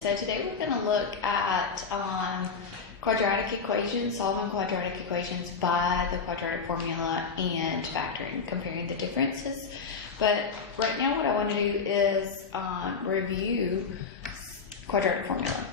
So today we're going to look at quadratic equations, solving quadratic equations by the quadratic formula and factoring, comparing the differences. But right now what I want to do is review quadratic formula.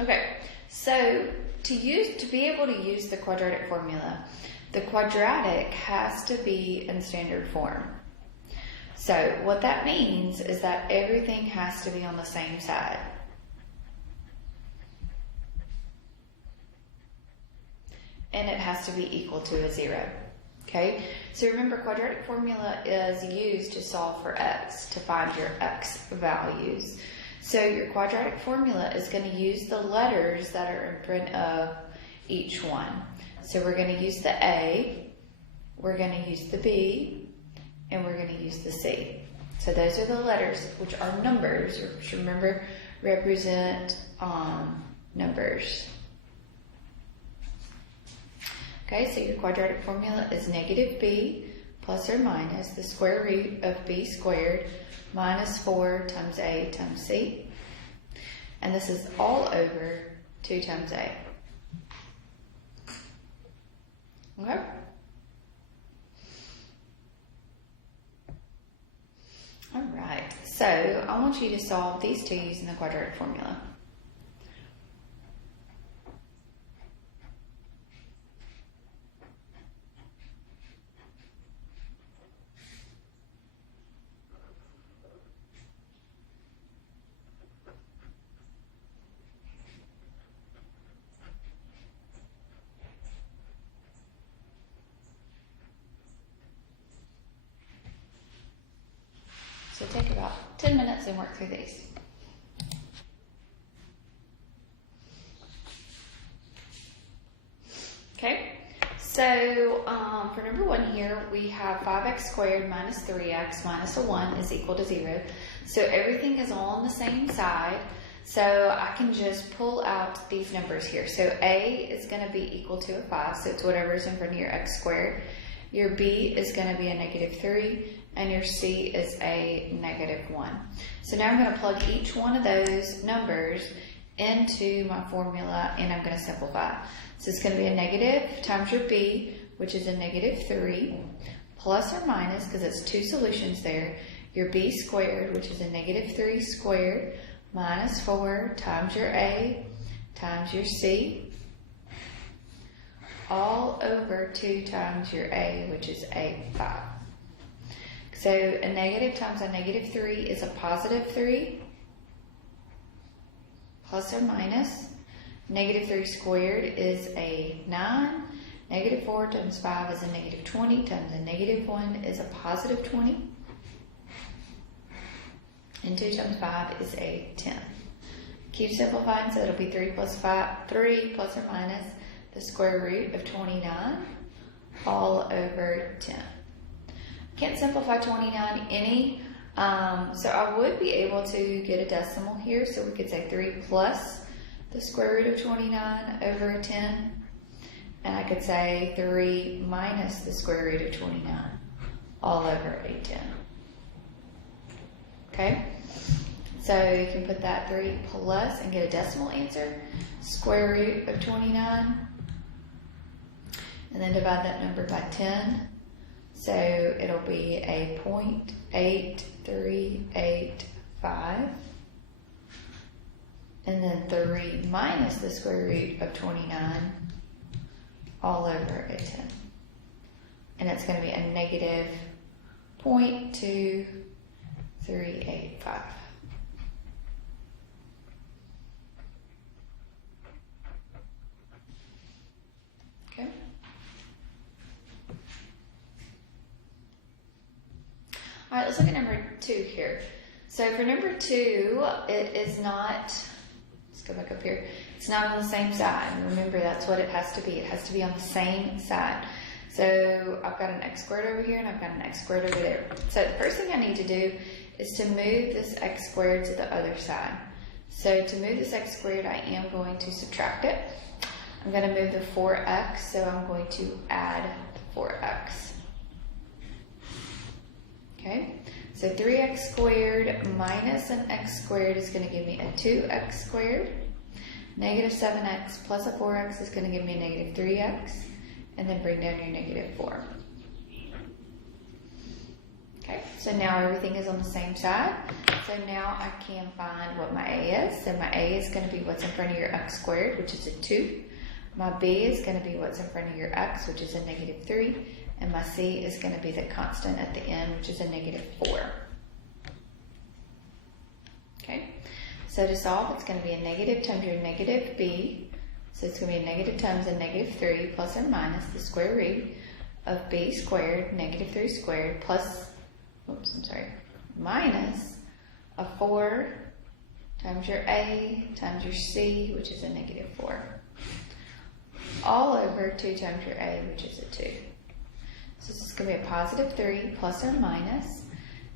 Okay, so to be able to use the quadratic formula, the quadratic has to be in standard form. So what that means is that everything has to be on the same side. And it has to be equal to a 0. Okay, so remember, quadratic formula is used to solve for x, to find your x values. So your quadratic formula is going to use the letters that are in front of each one. So we're going to use the A, we're going to use the B, and we're going to use the C. So those are the letters, which are numbers, which remember represent numbers. Okay, so your quadratic formula is negative b plus or minus the square root of b squared minus 4 times a times c. And this is all over 2 times a. Okay? All right, so I want you to solve these two using the quadratic formula. So take about 10 minutes and work through these. Okay, so for number 1 here, we have 5x squared minus 3x minus a 1 is equal to 0. So everything is all on the same side. So I can just pull out these numbers here. So a is going to be equal to a 5, so it's whatever is in front of your x squared. Your b is going to be a negative 3. And your c is a negative 1. So now I'm going to plug each one of those numbers into my formula, and I'm going to simplify. So it's going to be a negative times your b, which is a negative 3, plus or minus, because it's two solutions there, your b squared, which is a negative 3 squared, minus 4 times your a times your c, all over 2 times your a, which is a 5. So a negative times a negative 3 is a positive 3, plus or minus. Negative 3 squared is a 9. Negative 4 times 5 is a negative 20, times a negative 1 is a positive 20. And 2 times 5 is a 10. Keep simplifying, so it'll be 3 plus or minus the square root of 29, all over 10. Can't simplify 29 any, so I would be able to get a decimal here, so we could say 3 plus the square root of 29 over 10, and I could say 3 minus the square root of 29 all over a 10. Okay, so you can put that 3 plus and get a decimal answer, square root of 29, and then divide that number by 10. So it'll be a 0.8385, and then 3 minus the square root of 29 all over a 10. And it's going to be a negative 0.2385. Okay. All right, let's look at number 2 here. So for number 2, it is not, let's go back up here, it's not on the same side. Remember, that's what it has to be. It has to be on the same side. So I've got an x squared over here and I've got an x squared over there. So the first thing I need to do is to move this x squared to the other side. So to move this x squared, I am going to subtract it. I'm going to move the 4x, so I'm going to add 4x. Okay, so 3x squared minus an x squared is going to give me a 2x squared. Negative 7x plus a 4x is going to give me a negative 3x. And then bring down your negative 4. Okay, so now everything is on the same side. So now I can find what my a is. So my a is going to be what's in front of your x squared, which is a 2. My b is going to be what's in front of your x, which is a negative 3. And my c is going to be the constant at the end, which is a negative 4. Okay, so to solve, it's going to be a negative times your negative b. So it's going to be a negative times a negative 3 plus or minus the square root of b squared, negative 3 squared, plus, minus a 4 times your a times your c, which is a negative 4, all over 2 times your a, which is a 2. So this is going to be a positive 3 plus or minus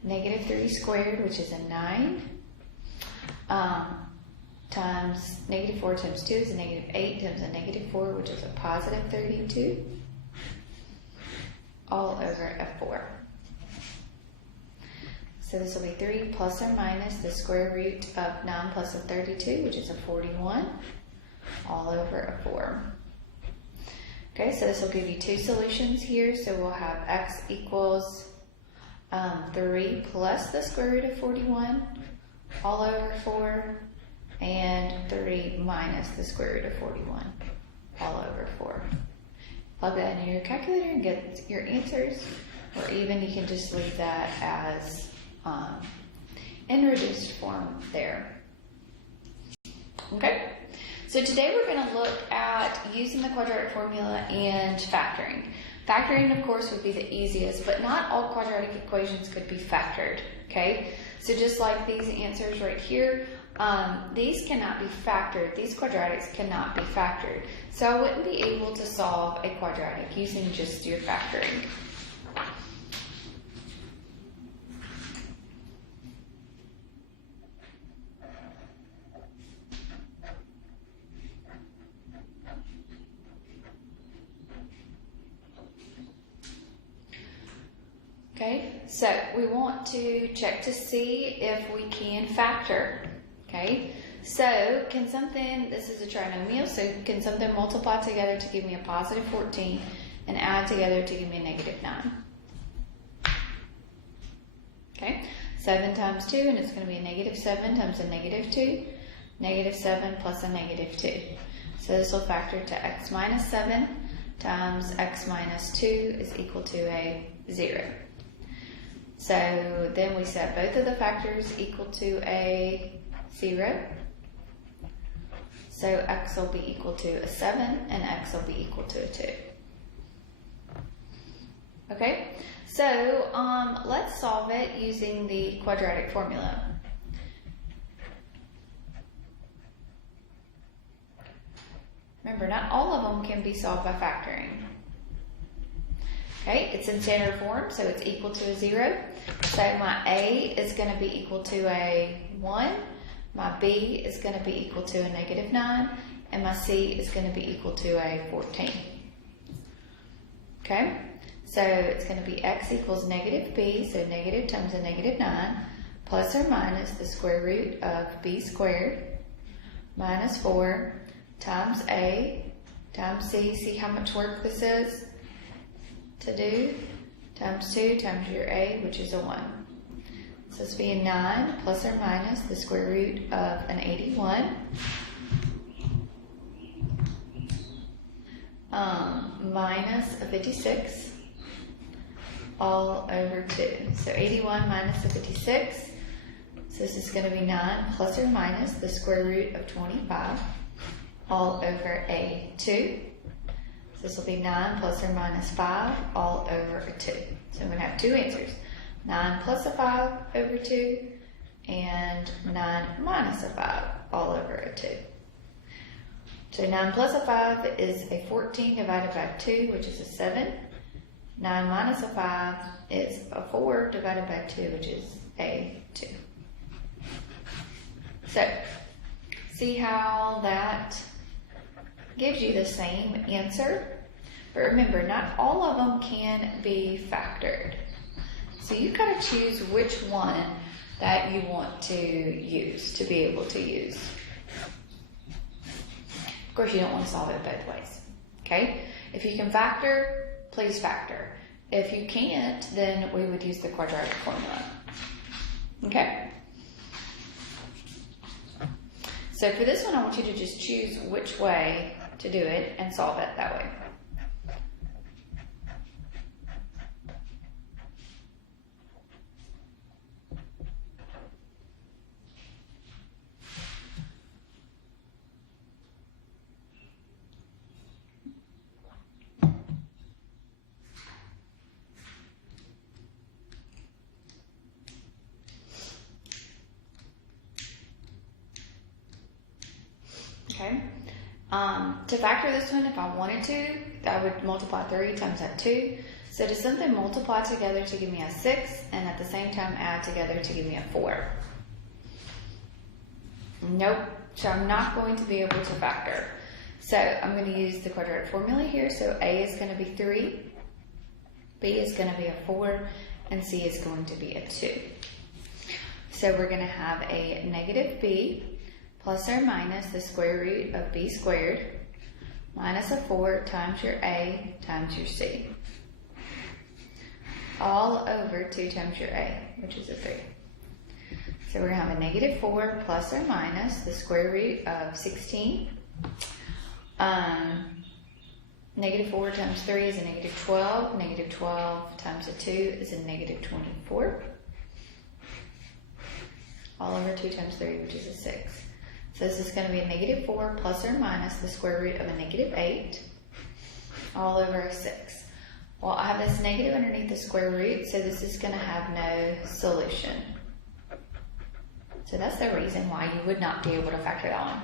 negative 3 squared, which is a 9, times negative 4 times 2 is a negative 8 times a negative 4, which is a positive 32, all over a 4. So this will be 3 plus or minus the square root of 9 plus a 32, which is a 41, all over a 4. Okay, so this will give you two solutions here. So we'll have x equals 3 plus the square root of 41, all over 4, and 3 minus the square root of 41, all over 4. Plug that into your calculator and get your answers, or even you can just leave that as in reduced form there. Okay, so today we're going to look at using the quadratic formula and factoring. Factoring, of course, would be the easiest, but not all quadratic equations could be factored. Okay, so just like these answers right here, these cannot be factored. These quadratics cannot be factored. So I wouldn't be able to solve a quadratic using just your factoring. Okay, so we want to check to see if we can factor. Okay, so can something, this is a trinomial, so can something multiply together to give me a positive 14 and add together to give me a negative 9? Okay, 7 times 2, and it's going to be a negative 7 times a negative 2, negative 7 plus a negative 2. So this will factor to x minus 7 times x minus 2 is equal to a 0. So then we set both of the factors equal to a 0. So x will be equal to a 7 and x will be equal to a 2. Okay, so let's solve it using the quadratic formula. Remember, not all of them can be solved by factoring. Okay, it's in standard form, so it's equal to a 0. So my a is going to be equal to a 1, my b is going to be equal to a negative 9, and my c is going to be equal to a 14. Okay, so it's going to be x equals negative b, so negative times a negative 9, plus or minus the square root of b squared, minus 4, times a, times c. See how much work this is to do, times 2 times your a, which is a 1. So this will be a 9 plus or minus the square root of an 81, minus a 56, all over 2. So 81 minus the 56, so this is going to be 9 plus or minus the square root of 25, all over a 2. So this will be 9 plus or minus 5 all over a 2. So I'm going to have two answers. 9 plus a 5 over 2 and 9 minus a 5 all over a 2. So 9 plus a 5 is a 14 divided by 2, which is a 7. 9 minus a 5 is a 4 divided by 2, which is a 2. So, see how that gives you the same answer? But remember, not all of them can be factored. So you gotta choose which one that you want to use, to be able to use. Of course, you don't want to solve it both ways, okay? If you can factor, please factor. If you can't, then we would use the quadratic formula, okay? So for this one, I want you to just choose which way to do it and solve it that way. Okay. To factor this one, if I wanted to, I would multiply 3 times that 2. So does something multiply together to give me a 6, and at the same time add together to give me a 4? Nope. So I'm not going to be able to factor. So I'm going to use the quadratic formula here. So A is going to be 3, B is going to be a 4, and C is going to be a 2. So we're going to have a negative B plus or minus the square root of b squared minus a 4 times your a times your c, all over 2 times your a, which is a 3. So we're going to have a negative 4 plus or minus the square root of 16. Negative 4 times 3 is a negative 12. Negative 12 times a 2 is a negative 24. All over 2 times 3, which is a 6. So this is going to be a negative 4 plus or minus the square root of a negative 8, all over a 6. Well, I have this negative underneath the square root, so this is going to have no solution. So that's the reason why you would not be able to factor that one.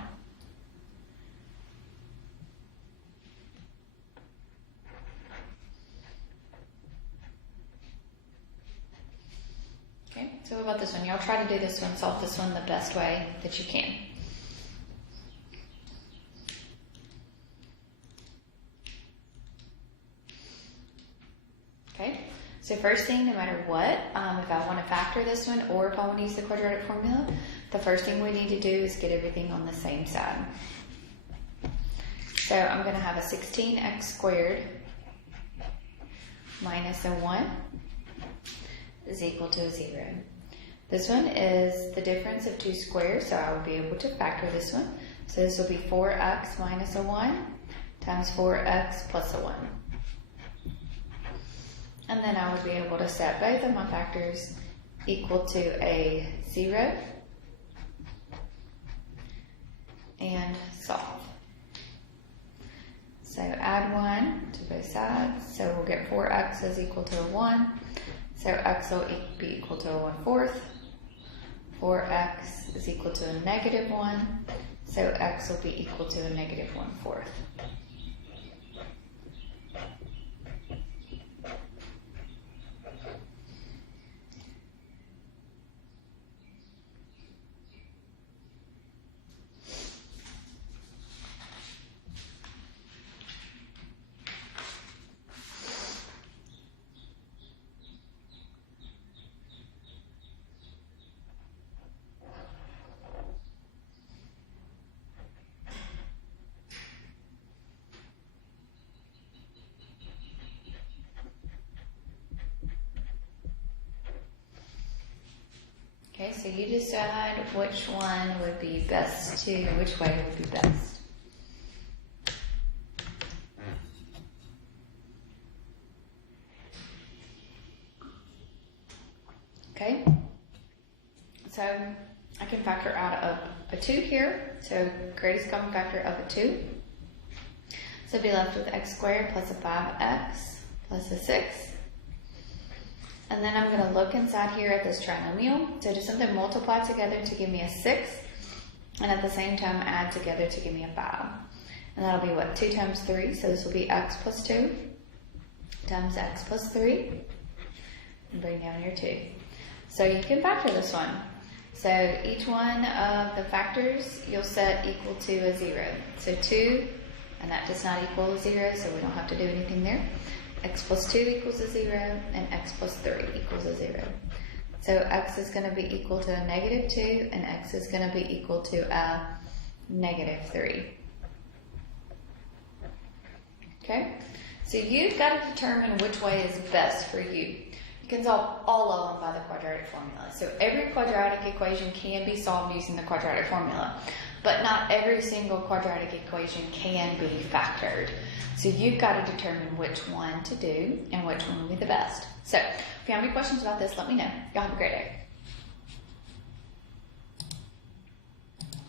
Okay, so what about this one? Y'all try to do this one, solve this one the best way that you can. Okay, so first thing, no matter what, if I want to factor this one or if I want to use the quadratic formula, the first thing we need to do is get everything on the same side. So I'm going to have a 16x squared minus a 1 is equal to a 0. This one is the difference of 2 squares, so I will be able to factor this one. So this will be 4x minus a 1 times 4x plus a 1. And then I would be able to set both of my factors equal to a 0 and solve. So add 1 to both sides. So we'll get 4x is equal to a 1. So x will be equal to a 1/4. 4x is equal to a negative 1. So x will be equal to a negative 1/4. Okay, so you decide which one would be best to, which way would be best. Okay, so I can factor out of a 2 here, so greatest common factor of a 2. So I'd be left with x squared plus a 5x plus a 6. And then I'm going to look inside here at this trinomial. So does something multiply together to give me a 6, and at the same time add together to give me a 5. And that'll be what, 2 times 3, so this will be x plus 2. times x plus 3, and bring down your 2. So you can factor this one. So each one of the factors you'll set equal to a 0. So 2, and that does not equal a 0, so we don't have to do anything there. X plus 2 equals a 0, and x plus 3 equals a 0. So x is going to be equal to a negative 2, and x is going to be equal to a negative 3. Okay? So you've got to determine which way is best for you. You can solve all of them by the quadratic formula. So every quadratic equation can be solved using the quadratic formula, but not every single quadratic equation can be factored. So you've got to determine which one to do and which one will be the best. So if you have any questions about this, let me know. Y'all have a great day.